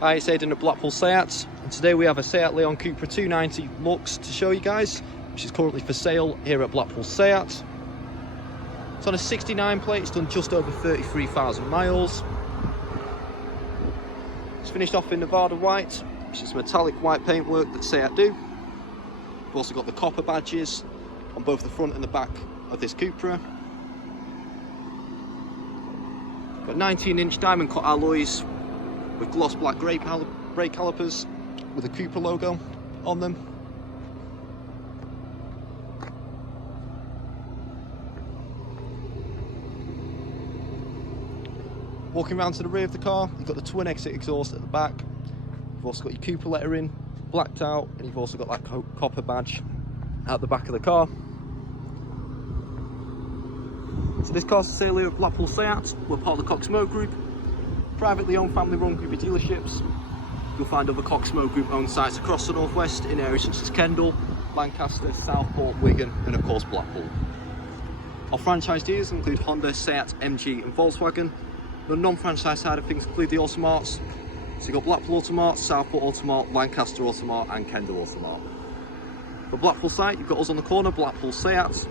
Hi, it's Aidan at Blackpool SEAT, and today we have a Seat Leon Cupra 290 Lux to show you guys, which is currently for sale here at Blackpool SEAT. It's on a 69 plate, it's done just over 33,000 miles. It's finished off in Nevada white, which is metallic white paintwork that Seat do. We've also got the copper badges on both the front and the back of this Cupra. Got 19-inch diamond cut alloys with gloss black brake calipers with a Cupra logo on them. Walking around to the rear of the car, you've got the twin exit exhaust at the back. You've also got your Cupra lettering blacked out, and you've also got that copper badge at the back of the car. So this car's for sale here at Blackpool SEAT. We're part of the Coxmo Group, privately owned, family run group of dealerships. You'll find other Coxmo Group owned sites across the northwest in areas such as Kendal, Lancaster, Southport, Wigan, and of course Blackpool. Our franchise dealers include Honda, Seat, MG and Volkswagen. The non-franchise side of things include the Automarts. So you've got Blackpool Automart, Southport Automart, Lancaster Automart and Kendal Automart. For Blackpool site, you've got us on the corner, Blackpool SEAT.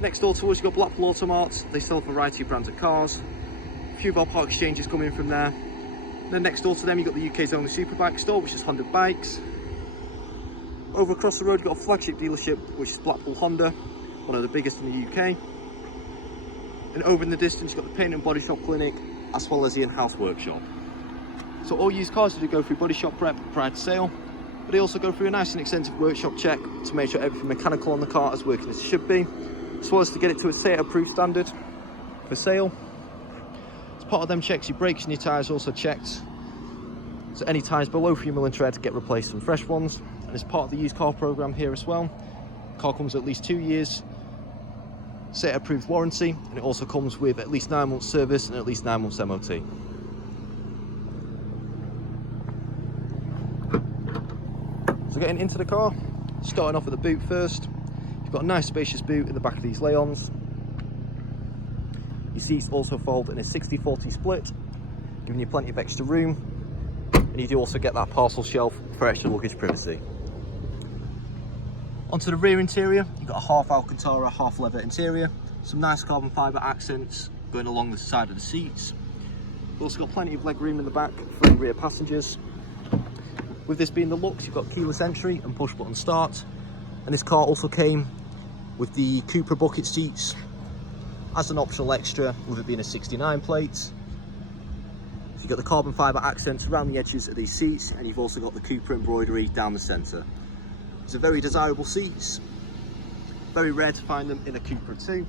Next door to us, you've got Blackpool Automart. They sell a variety of brands of cars. A few of our part exchanges come in from there. And then next door to them, you've got the UK's only superbike store, which is Honda Bikes. Over across the road, you've got a flagship dealership, which is Blackpool Honda, one of the biggest in the UK. And over in the distance, you've got the paint and body shop clinic, as well as the in-house workshop. So all used cars do go through body shop prep prior to sale, but they also go through a nice and extensive workshop check to make sure everything mechanical on the car is working as it should be, as well as to get it to a SEAT approved standard for sale. As part of them checks, your brakes and your tyres are also checked. So any tyres below 3 mm tread get replaced with fresh ones. And as part of the used car programme here as well, the car comes with at least 2 years SEAT approved warranty, and it also comes with at least 9 months service and at least 9 months MOT. So getting into the car, starting off with the boot first. You've got a nice spacious boot in the back of these Leons. Your seats also fold in a 60-40 split, giving you plenty of extra room. And you do also get that parcel shelf for extra luggage privacy. Onto the rear interior, you've got a half Alcantara, half leather interior. Some nice carbon fibre accents going along the side of the seats. You've also got plenty of leg room in the back for the rear passengers. With this being the Lux, you've got keyless entry and push button start. And this car also came with the Cupra bucket seats as an optional extra, with it being a 69 plate. So you've got the carbon fibre accents around the edges of these seats, and you've also got the Cupra embroidery down the centre. These are very desirable seats. Very rare to find them in a Cupra too.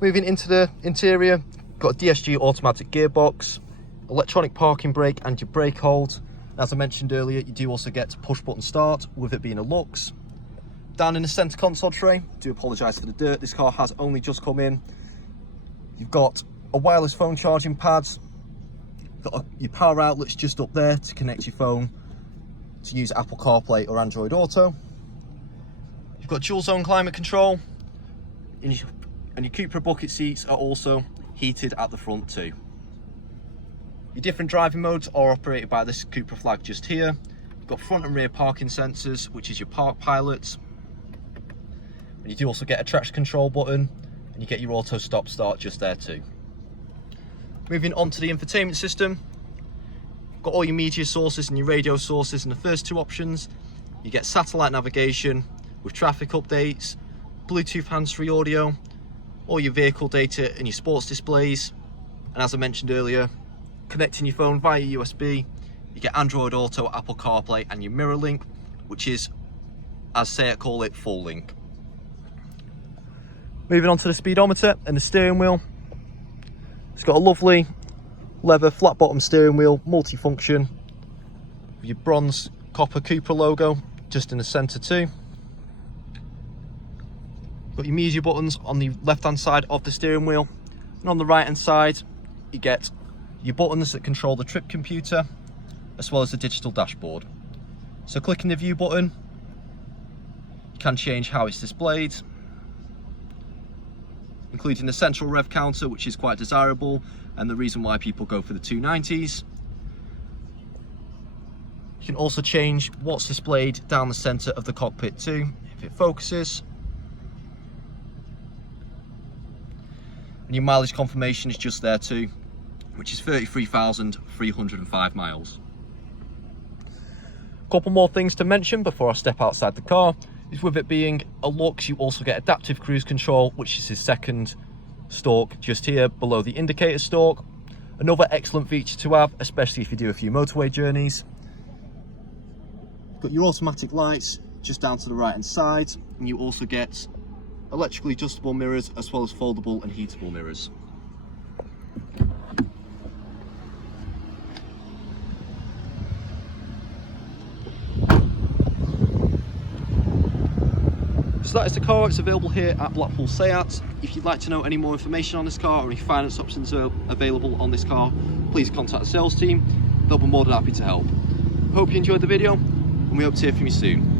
Moving into the interior, got a DSG automatic gearbox, electronic parking brake and your brake hold. As I mentioned earlier, you do also get push button start, with it being a Lux. Down in the centre console tray, do apologise for the dirt, this car has only just come in. You've got a wireless phone charging pad, got your power outlets just up there to connect your phone to use Apple CarPlay or Android Auto. You've got dual zone climate control, and your Cupra bucket seats are also heated at the front too. Your different driving modes are operated by this Cupra flag just here. You've got front and rear parking sensors, which is your park pilot. And you do also get a traction control button, and you get your auto stop start just there too. Moving on to the infotainment system, you've got all your media sources and your radio sources in the first two options. You get satellite navigation with traffic updates, Bluetooth hands-free audio, all your vehicle data and your sports displays, and as I mentioned earlier, connecting your phone via USB, you get Android Auto, Apple CarPlay and your mirror link, which is, as Seat call it, full link. Moving on to the speedometer and the steering wheel. It's got a lovely leather flat bottom steering wheel, multi-function, with your bronze copper Cupra logo just in the centre too. Got your media buttons on the left hand side of the steering wheel, and on the right hand side you get your buttons that control the trip computer as well as the digital dashboard. So clicking the view button, you can change how it's displayed. including the central rev counter, which is quite desirable and the reason why people go for the 290s. You can also change what's displayed down the centre of the cockpit too, if it focuses. And your mileage confirmation is just there too, which is 33,305 miles. Couple more things to mention before I step outside the car is, with it being a Lux, you also get adaptive cruise control, which is his second stalk just here below the indicator stalk. Another excellent feature to have, especially if you do a few motorway journeys. Got your automatic lights just down to the right hand side, and you also get electrically adjustable mirrors as well as foldable and heatable mirrors. So that is the car. It's available here at Blackpool SEAT. If you'd like to know any more information on this car or any finance options are available on this car, please contact the sales team. They'll be more than happy to help. Hope you enjoyed the video, and we hope to hear from you soon.